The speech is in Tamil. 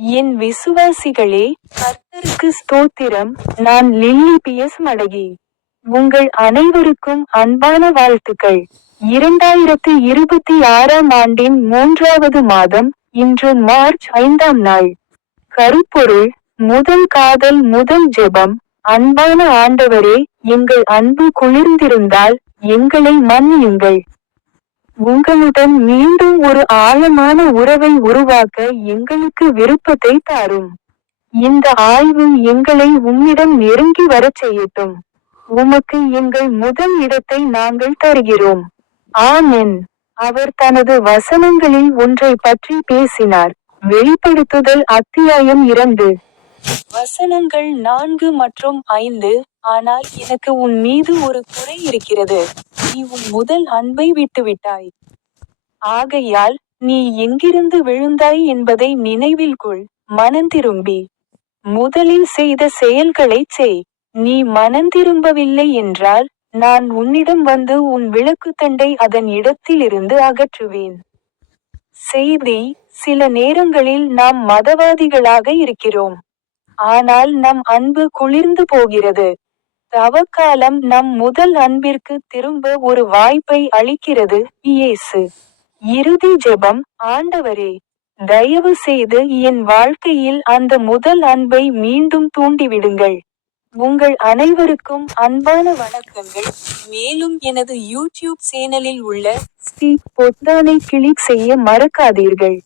என் விசுவாசிகளே, கர்த்தருக்கு ஸ்தோத்திரம். நான் லில்லி பியஸ் மடகி. உங்கள் அனைவருக்கும் அன்பான வாழ்த்துக்கள். 2026ஆம் ஆண்டின் 3வது மாதம். இன்று மார்ச் 5ஆம் நாள். கருப்பொருள்: முதல் காதல், முதல் ஜெபம். அன்பான ஆண்டவரே, எங்கள் அன்பு குளிர்ந்திருந்தால் எங்களை மன்னியுங்கள். உங்களுடன் மீண்டும் ஒரு ஆழமான உறவை உருவாக்க எங்களுக்கு விருப்பத்தை தாரும். இந்த ஆய்வு எங்களை உம்மிடம் நெருங்கி வரச் செய்யட்டும். உமக்கு எங்கள் முதல் இடத்தை நாங்கள் தருகிறோம். ஆமென். அவர் தனது வசனங்களில் ஒன்றை பற்றி பேசினார். வெளிப்படுத்துதல் அத்தியாயம் 2. வசனங்கள் 4 மற்றும் 5. ஆனால் எனக்கு உன் மீது ஒரு குறை இருக்கிறது. நீ உன் முதல் அன்பை விட்டுவிட்டாய். ஆகையால், நீ எங்கிருந்து விழுந்தாய் என்பதை நினைவில் கொள். மனந்திரும்பி முதலில் செய்த செயல்களைச் செய். நீ மனந்திரும்பவில்லை என்றால், நான் உன்னிடம் வந்து உன் விளக்குத்தண்டை அதன் இடத்திலிருந்து அகற்றுவேன். செய்தி: சில நேரங்களில் நாம் மதவாதிகளாக இருக்கிறோம். ஆனால் நம் அன்பு குளிர்ந்து போகிறது. தவக்காலம் நம் முதல் அன்பிற்கு திரும்ப ஒரு வாய்ப்பை அளிக்கிறது. இயேசு. இறுதி ஜெபம்: ஆண்டவரே, தயவு செய்து என் வாழ்க்கையில் அந்த முதல் அன்பை மீண்டும் தூண்டிவிடுங்கள். உங்கள் அனைவருக்கும் அன்பான வணக்கங்கள். மேலும் எனது யூடியூப் சேனலில் உள்ள ஸ்பீக் பொத்தானை கிளிக் செய்ய மறக்காதீர்கள்.